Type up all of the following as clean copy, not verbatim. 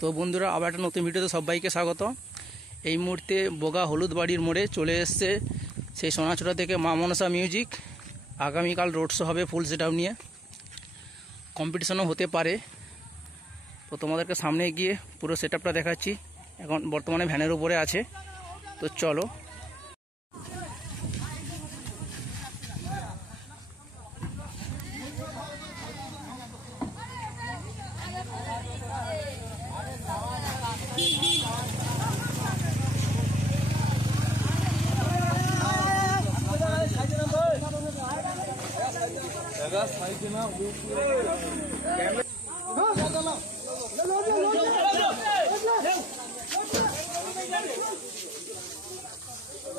তো বন্ধুরা, আবার একটা নতুন ভিডিওতে সবাইকে স্বাগত। এই মুহূর্তে বোগা হলুদ বাড়ির মোড়ে চলে এসছে সেই সোনাচূড়া থেকে মা মনসা মিউজিক। আগামীকাল রোড শো হবে ফুল সেট আপ নিয়ে, কম্পিটিশনও হতে পারে। তো তোমাদেরকে সামনে গিয়ে পুরো সেট আপটা দেখাচ্ছি। এখন বর্তমানে ভ্যানের উপরে আছে, তো চলো।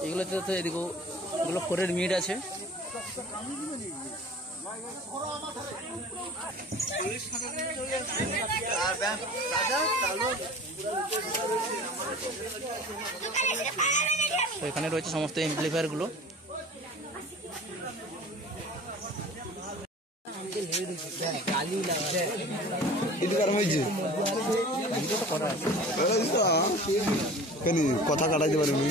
এগুলোতে তো এদিকে এগুলো 4-এর মিড আছে। তো এখানে রয়েছে সমস্ত এমপ্লিফায়ার গুলো। কথা কাটাইতে পারবি